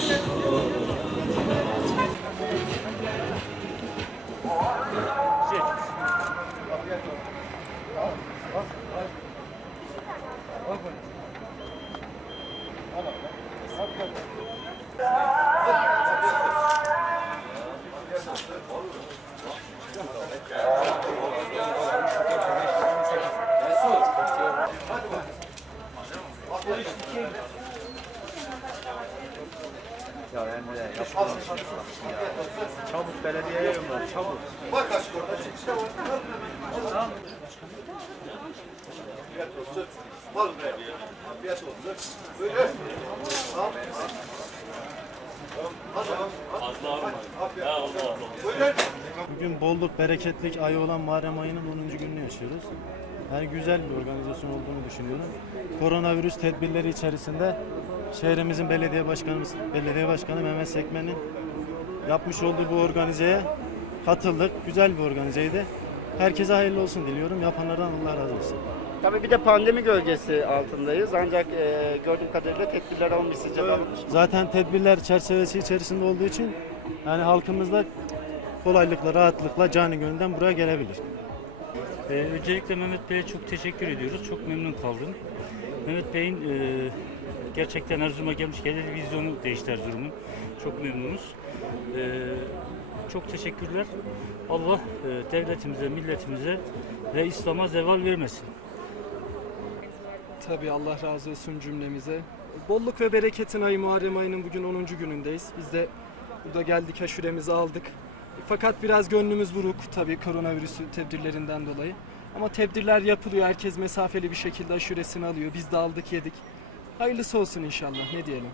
Şey. Ya Emre yapma. Çabuk belediyeye gönder çabuk. Bugün bolluk, bereketlik ayı olan Muharrem ayının 10. gününü yaşıyoruz. Yani güzel bir organizasyon olduğunu düşünüyorum. Koronavirüs tedbirleri içerisinde şehrimizin belediye başkanımız, belediye başkanı Mehmet Sekmen'in yapmış olduğu bu organizeye katıldık. Güzel bir organizeydi. Herkese hayırlı olsun diliyorum. Yapanlardan Allah razı olsun. Tabii bir de pandemi gölgesi altındayız. Ancak e, gördüğüm kadarıyla tedbirler alınmış sizce de alınmış mı? Zaten tedbirler çerçevesi içerisinde olduğu için yani halkımız da kolaylıkla, rahatlıkla canı gönülden buraya gelebilir. Ee, öncelikle Mehmet Bey'e çok teşekkür ediyoruz. Çok memnun kaldım. Mehmet Bey'in e, gerçekten Erzurum'a gelmiş geleli vizyonu değişti Erzurum'un. Çok memnunuz. Ee, çok teşekkürler. Allah e, devletimize, milletimize ve İslam'a zeval vermesin. Tabii Allah razı olsun cümlemize. Bolluk ve bereketin ayı Muharrem ayının bugün 10. günündeyiz. Biz de burada geldik aşuremizi aldık. Fakat biraz gönlümüz buruk tabii koronavirüsü tedbirlerinden dolayı. Ama tedbirler yapılıyor. Herkes mesafeli bir şekilde aşuresini alıyor. Biz de aldık yedik. Hayırlısı olsun inşallah. Ne diyelim.